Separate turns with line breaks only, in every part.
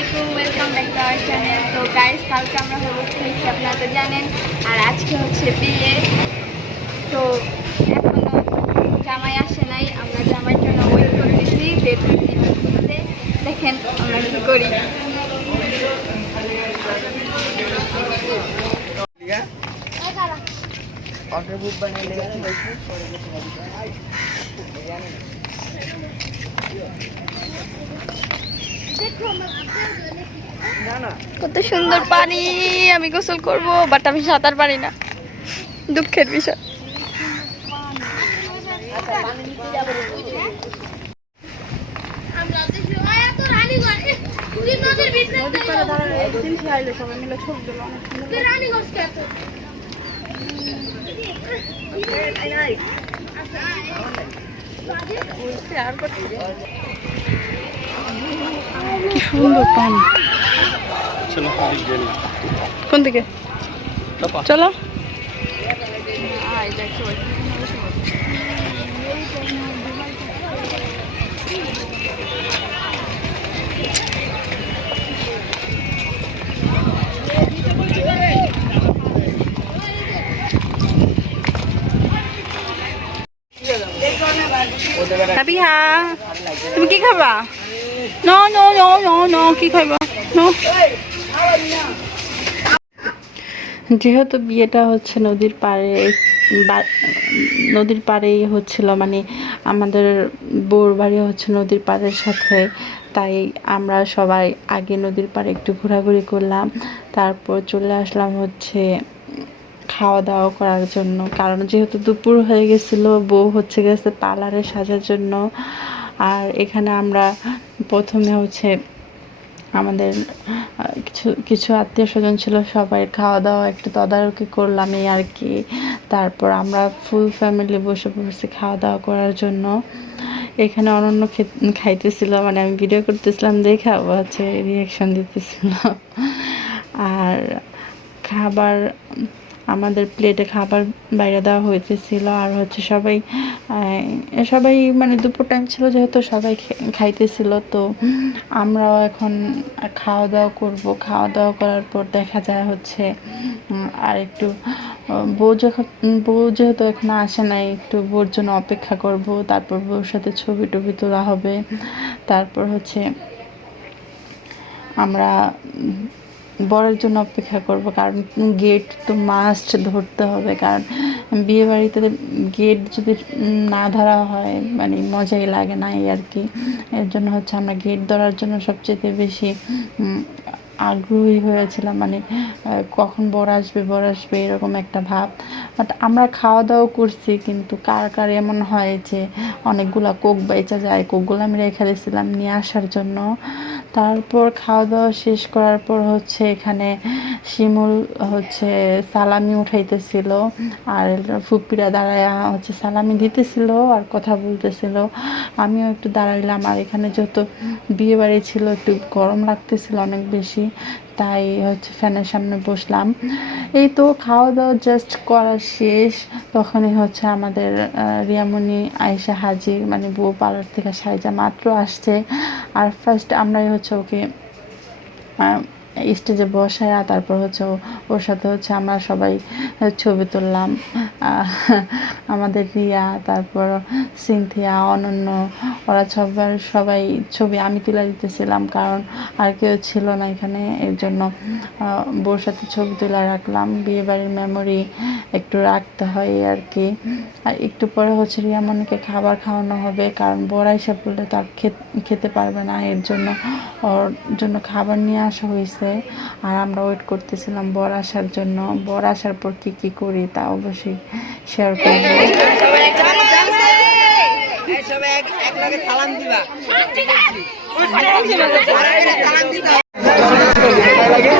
আলাইকুম ওয়েলকাম তো গাইস কালকে আমরা হলুদ খেয়েছি আপনারা তো জানেন। আর আজকে হচ্ছে বিয়ে। তো এখনও জামাই আসে নাই, আমরা জামাইয়ের জন্য ওয়েট করতেছি ডেট দেখেন আমরা কি করি। কত সুন্দর পানি আমি গোসল করব বাট আমি সাঁতার পারি না। দুঃখের বিষয়। কি সুন্দর পানি। কোন দিকে? চলো। হ্যাপিহা তুমি কি খাবা? No no no no no কি খাইবা? যেহেতু বিয়েটা হচ্ছে নদীর পাড়ে নদীর পাড়েই হচ্ছিল মানে আমাদের বউর বাড়ি হচ্ছে নদীর পাড়ের সাথে, তাই আমরা সবাই আগে নদীর পাড়ে একটু ঘোরাঘুরি করলাম, তারপর চলে আসলাম হচ্ছে খাওয়া দাওয়া করার জন্য, কারণ যেহেতু দুপুর হয়ে গেছিল, বউ হচ্ছে গেছে পার্লারে সাজার জন্য আর এখানে আমরা প্রথমে হচ্ছে আমাদের কিছু কিছু আত্মীয় স্বজন ছিল, সবাই খাওয়া দাওয়া একটু তদারকি করলাম এই আর কি। তারপর আমরা ফুল ফ্যামিলি বসে বসে খাওয়া দাওয়া করার জন্য এখানে অনন্য খাইতেছিল মানে আমি ভিডিও করতেছিলাম, দেখে হচ্ছে রিয়াকশন দিতেছিল। আর খাবার আমাদের প্লেটে খাবার বাইরে দেওয়া হইতেছিল আর হচ্ছে সবাই সবাই মানে দুপুর টাইম ছিল যেহেতু সবাই খাইতেছিল, তো আমরাও এখন খাওয়া দাওয়া করব। খাওয়া দাওয়া করার পর দেখা যায় হচ্ছে আর একটু বউ যখন, বউ যেহেতু এখন আসে নাই, একটু বউর জন্য অপেক্ষা করব। তারপর বউর সাথে ছবি টবি তোলা হবে। তারপর হচ্ছে আমরা বরের জন্য অপেক্ষা করব, কারণ গেট তো মাস্ট ধরতে হবে, কারণ বিয়ে বাড়িতে গেট যদি না ধরা হয় মানে মজাই লাগে না এই আর কি। এর জন্য হচ্ছে আমরা গেট ধরার জন্য সবচেয়ে বেশি আগ্রহী হয়েছিলাম মানে কখন বর আসবে বর আসবে, এরকম একটা ভাব। বাট আমরা খাওয়া দাওয়া করছি, কিন্তু কার কার এমন হয় যে, অনেকগুলা কোক বেচা যায়, কোকগুলো আমি রেখে দিয়েছিলাম নিয়ে আসার জন্য। তারপর খাওয়া দাওয়া শেষ করার পর হচ্ছে এখানে শিমুল হচ্ছে সালামি উঠাইতেছিল, আর ফুপিরা দাঁড়ায় হচ্ছে সালামি দিতেছিল আর কথা বলতেছিল। আমিও একটু দাঁড়াইলাম, আর এখানে যেহেতু বিয়ে বাড়ি ছিল, একটু গরম লাগতেছিল অনেক বেশি, তাই হচ্ছে ফ্যানের সামনে বসলাম। এই তো খাওয়া দাওয়া জাস্ট করা শেষ। তখনই হচ্ছে আমাদের রিয়ামণি আয়েশা হাজির মানে বউ পার্লার থেকে সাইজা মাত্র আসছে। আর ফার্স্ট আমরাই হচ্ছে ওকে স্টেজে বসায় তারপর হচ্ছে ওর সাথে হচ্ছে আমরা সবাই ছবি তুললাম। আমাদের রিয়া, তারপর সিনথিয়া, অনন্য ওরা সবার সবাই ছবি আমি তুলে দিতেছিলাম কারণ আর কেউ ছিল না এখানে, এর জন্য বউর সাথে ছবি তুলে রাখলাম। বিয়ে বাড়ির মেমোরি একটু রাখতে হয় আর কি। আর একটু পরে হচ্ছে রিয়ামণিকে খাবার খাওয়ানো হবে, কারণ বড়া হিসাব করলে তো আর খেতে পারবে না, এর জন্য ওর জন্য খাবার নিয়ে আসা হয়েছে। আর আমরা ওয়েট করতেছিলাম বর আসার জন্য। বর আসার পর কী কী করি তা অবশ্যই শেয়ার করব। ওয়ালাইকুম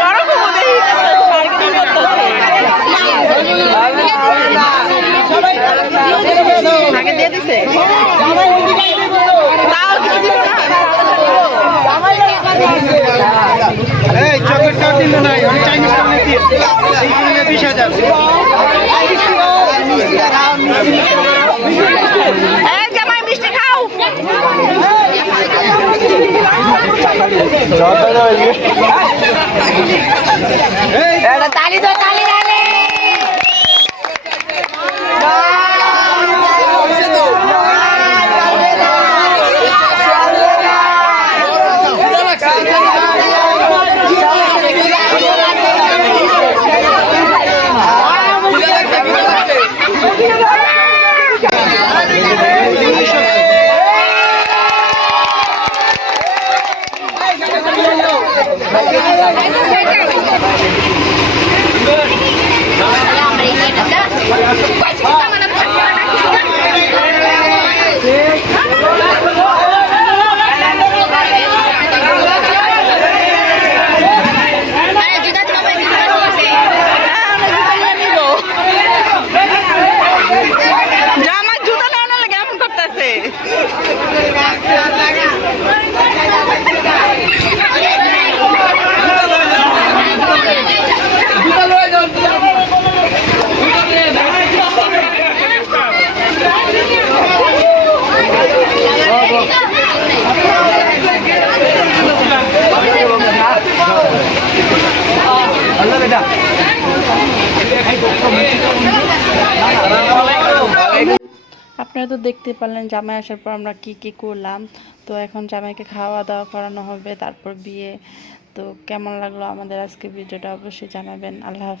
বড় পুকুরে দেওয়ার আগে আগে দিয়ে দিছে তাও কিছু দিব না
এই চকলেটটা দিল নাই আমি চাইনিজ কারণে দিয়ে এই কিনে বিশ হাজার।
মিষ্টি খাও জামাই আপনারা তো দেখতে পারলেন জামাই আসার পর আমরা কি কি করলাম। তো এখন জামাইকে খাওয়া দাওয়া করানো হবে, তারপর বিয়ে। তো কেমন লাগল আমাদের আজকে ভিডিওটা অবশ্যই জানাবেন। আল্লাহ হাফেজ।